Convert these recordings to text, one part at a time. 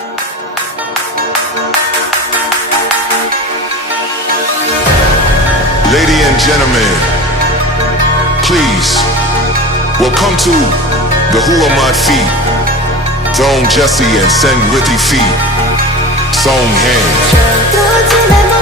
Ladies and gentlemen, please welcome to the Who Are My Feet, Don Jesse and Sen Witty Feet, Song Hands. ។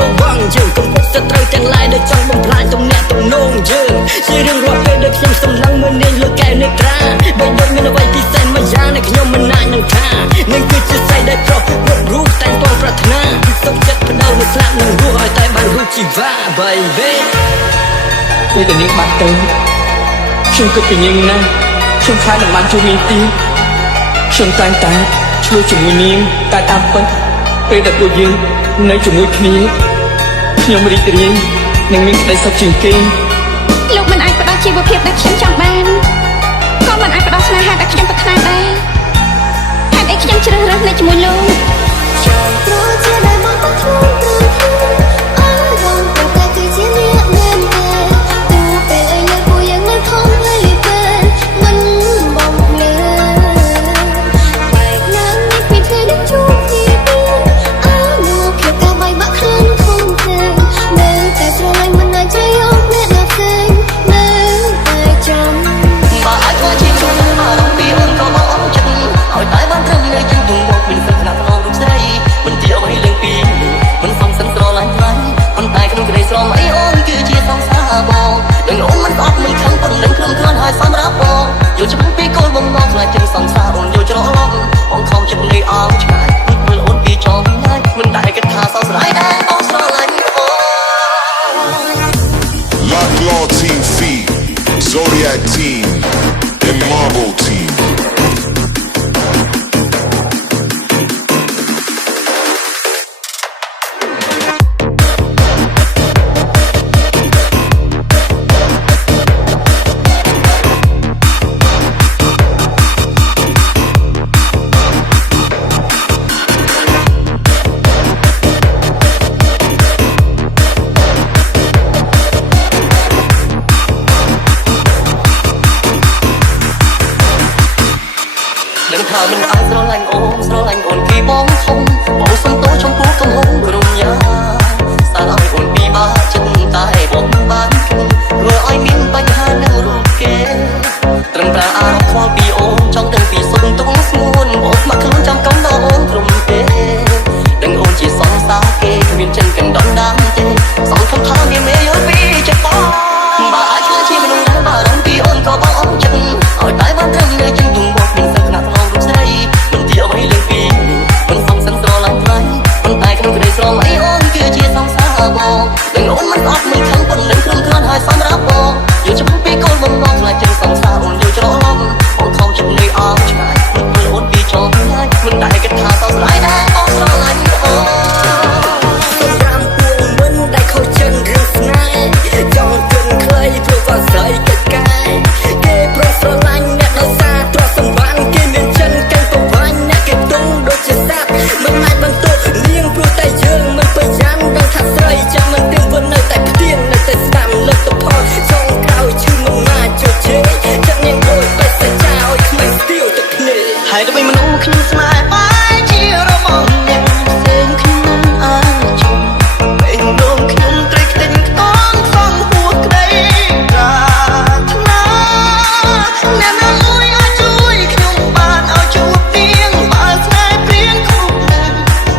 ระวังយើងកុំពុកសត្រូវទាំងឡាយដែលចង់បំផ្លាញទំនាក់ទំនងយើងជារឿងរាល់ពេលដែលខ្ញុំសម្លឹងមើលនាងលើកែវនេត្រាបើដូចមានអ្វីពិសេសមួយយ៉ាងដែលខ្ញុំមិនអាចនឹងថានឹងគឺជាស្អីដែលប្រុសគ្រប់រូបតែងទាន់ប្រាថ្នាសុខចិត្តបដូរនឹងស្លាប់នឹងរស់ឲ្យតែបានរូបជីវ៉ា baby ពេលតែនាងបាត់ទៅខ្ញុំគិតពីនាងណាស់ខ្ញុំខ្លាចនឹងបានជួបនាងទៀតខ្ញុំតែងតែឆ្លោះជាមួយនាងតែតាមពិតពេលដែលពួកយើងនៅជាមួយគ្នាខ្ញុំរីករាយនឹងមានក្តីសុខជាងគេលោកមិនអាចផ្ដល់ជីវភាពដែលខ្ញុំចង់បានក៏មិនអាចផ្ដល់ស្នេហាដែលខ្ញុំប្រាថ្នាដែរហេតុអីខ្ញុំជ្រើសរើសនៅជាមួយលោកចាំព្រោះជាដែលមកទៅខ្លួនអើរងប្រកាសគឺជាអ្នកមែនទេទូពេលឲ្យលើពួកយើងនៅខំភ្លេចពេលមិនបងលើបែកណាស់នេះពីថ្ងៃដែលជួបគ្នាអើមកភាពកាបាយបាក់ខ្លួនធំទេនៅតែស្រឡាញ់មិនអាចជួយយកអ្នកដទៃនៅតែចាំបើអាចធ្វើជាខ្លួនអារម្មណ៍ពីអូនក៏បងអត់ចិត្តឲ្យតែបានត្រឹមនៅជាងទងមកមានសិទ្ធិណាស់ក្នុងរូបស្រីមិនជាអ្វីលើពីមិនសំសិនស្រឡាញ់ខ្លាំងប៉ុន្តែក្នុងក្តីស្រមៃអូនគឺជាសង្សារបងនឹងអូនមិនស្អប់មិនខឹងប៉ុន្តែខ្លួនខ្លួនហើយសម្រាប់បងយល់ច្បាស់ពីគោលបំណងខ្លាចជាសង្សារអូនយល់ច្រឡំបងខំចិត្តនៃអងឆ្ងាយមើលអូនពីចង់ណាស់មិនដែលគិតថាសោកស្ដាយដែរបងស្រឡាញ់អូន Lock Law Team Feet, Zodiac Team, and Marble Team.ដឹងថាមិនអាចស្រឡាញ់អូនពីបងធំបងសំទោចំពោះកំហុសក្រុមយ៉ាសារឲ្យអូនពីបាចិត្តតែបងបានធ្វើឲ្យមានបញ្ហានៅរូបគេត្រឹមតែអារម្មណ៍ខ្វល់ពីអូនចង់ដឹងពីសុខទុក្ខស្ងួនបងស្ម័គ្រខ្លួនចាំកំដៅអូនក្រុមទេដឹងអូនជាសង្សារគេគ្មានចិនកណ្ដុំដាំទេសងខ្ញុំថាមានមេយល់ពីចិត្តបងបើអាចធ្វើជាមនុស្សដែលបារម្ភពីអូនក៏បងអត់ចិត្តឲ្យតែបានត្រឹមនៅជាងទងមកមានសិទ្ធិណាស់ក្នុងរូបស្រីមិនជាអ្វីលើពីមិនសំសិនស្រឡាញ់ខ្លាំងប៉ុន្តែក្នុងក្តីស្រមៃអូនគឺជាសង្សារបងនឹងអូនមិនស្អប់មិនខឹងប៉ុន្តែខ្លួនខ្លួនហើយសម្រាប់បងយល់ច្បាស់ពីគោលបំណងខ្លាចជាសង្សារអូនយល់ច្រឡំបងខំចិត្តនៃអងឆ្ងាយមើលអូនពីចង់ណាស់មិនដែលគិតថាសោកស្ដាយដែរបងស្រឡាញ់អូនសម្រាប់ពួងមិនដែលខុសចឹងរឿងស្នេហ៍ចង់គិនខ្លីព្រោះក៏ស្អីកិច្ចការគេប្រស្រឡាញ់អ្នកដោយសារទ្រព្យសម្បត្តិគេមានចិនកេងប្រវ័ញ្ចអ្នកគេទុំដូចជាសត្វមិនអាចបន្ទោសនាងព្រោះតែយើងមិនប្រយ័ត្នដឹងថាស្រីចាំមិនទៀងវនៅតែផ្ទៀងនៅតែស្ដាំលទ្ធផលចង់ក្រោយឈឺមិនអាចជោគជ័យចិត្តនាងដូចបេះសាចាឲ្យក្មេងស្ទៀវទឹកភ្នែកហើយដើម្បីមនុស្សខ្ញុំស្នេហ៍បាយជារបស់អ្នកផ្សេងខ្ញុំអាចជុំពេលនោះខ្ញុំត្រូវខ្ទេចខ្ទាំសងហួរក្តីប្រាថ្នាអ្នកណាមួយអាចជួយខ្ញុំបានឲ្យជួបនាងបើស្នេហ៍ព្រៀងគ្រប់ណា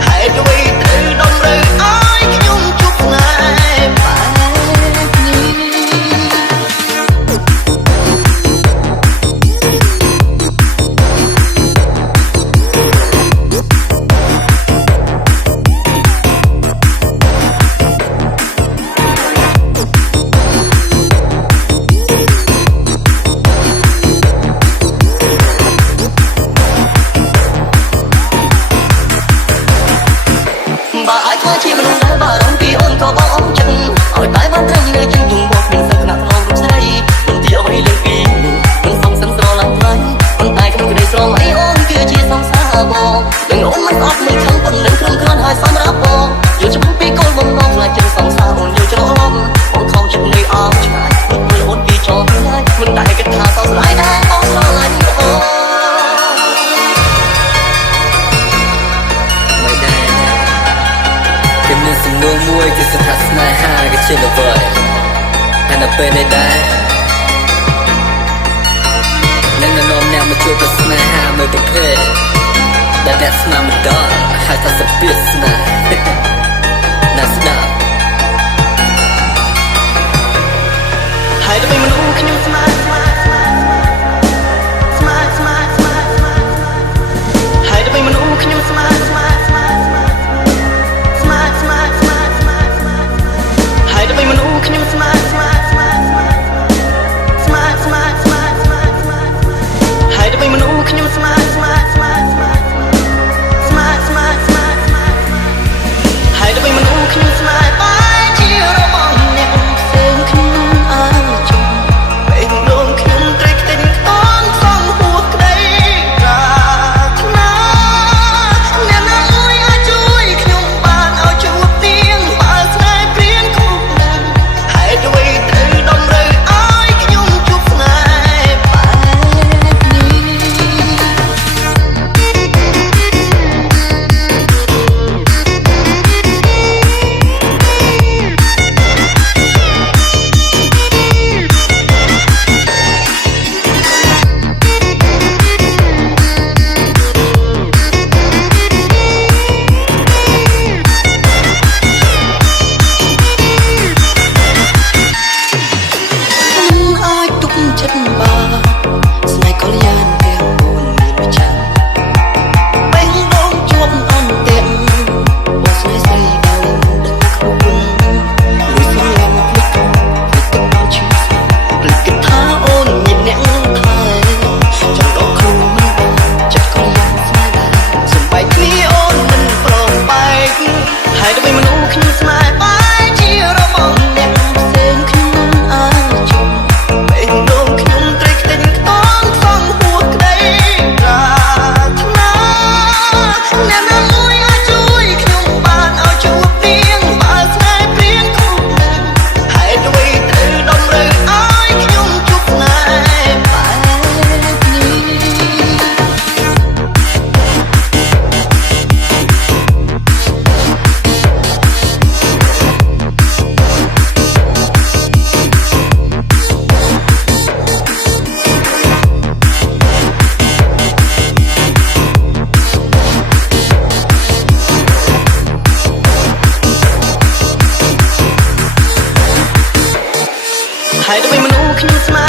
ហេតុអ្វីត្រូវតម្រូវឲ្យខ្ញុំជួបស្នេហ៍បែបនេះបើអាចធ្វើជាមនុស្សដែលបារម្ភពីអូនក៏បងអត់ចិត្តឲ្យតែបានត្រឹមនៅជាងទងមកមានសិទ្ធិណាស់ក្នុងរូបស្រីមិនជាអ្វីលើពីមិនសំសិនស្រឡាញ់ខ្លាំងប៉ុន្តែក្នុងក្តីស្រមៃអូនគឺជាសង្សារបងនឹងអូនមិនស្អប់មិនខឹងប៉ុន្តែក្រុមខ្លួនហើយសម្រាប់បងយល់ច្បាស់ពីគោលបំណងខ្លាចជាសង្សារអូនយល់ច្រឡំបងខំចិត្តនៃអងឆ្ងាយមើលអូនពីចង់ណាស់មិនដែលគិតថាសោកស្ដាយដែរបងស្រឡាញ់អូនមិនដែរគេមានសំណួរមួយគឺស្ថាស្នេហាក៏ជាល្វើយហើយនៅពេលនេះដែរនឹងនាំអ្នកមកជួបស្នេហាមួយប្រភេទដែលអ្នកស្នាមមិនដល់ហើយថាសពាស្នា ណាស្នាហើយដើម្បីមនុស្សខ្ញុំស្មានហើយដើម្បីមនុស្សខ្ញុំស្មានហើយដើម្បីមនុស្សខ្ញុំស្មានហើយដើម្បីមនុស្សខ្ញុំស្មានហើយដើម្បីមនុស្សខ្ញុំស្មានបែរជារបស់អ្នកផ្សេងខ្ញុំអាចជុំពេលដងខ្ញុំត្រីខ្ទេញខ្ទងសងហួសក្តីប្រាថ្នាអ្នកណាមួយអាចជួយខ្ញុំបានឲ្យជួបទៀងបើស្នេហ៍ព្រៀនគ្រប់ណាស់ហើយអ្វីត្រូវតម្រូវឲ្យខ្ញុំជួបស្នេហ៍បែបនេះអាចទុកចិត្តបានស្នេហ៍កល្យានទាំង4មានម្ចាស់បេះដូងជួបអន់ទាំងអូស្នេហ៍ស្រីដល់ដឹងខ្លួនលួចស្រឡាញ់ភ្លេចទឹកដល់ឈឺស្លាប់ភ្លេចគិតថាអូនមានអ្នកថែចង់ដល់ខ្លួនមិនបានចិត្តកល្យានស្នេហ៍ដែរសំបែកគ្នាអូនមិនព្រមបែកហើយដើម្បីមនុស្សខ្ញុំស្នេហ៍បែកជារបស់អ្នកផ្សេងខ្ញុំអាចជុំពេលដងខ្ញុំត្រីខ្ទេញខ្ទងសងហួសក្តីប្រាថ្នាអ្នកណាមួយអាចជួយខ្ញុំបានឲ្យជួបទៀងបើស្នេហ៍ព្រៀនគ្រប់ណាស់ហើយអ្វីត្រូវតម្រូវឲ្យខ្ញុំជួបស្នេហ៍បែបនេះហើយដើម្បីមនុស្សខ្ញុំស្មាន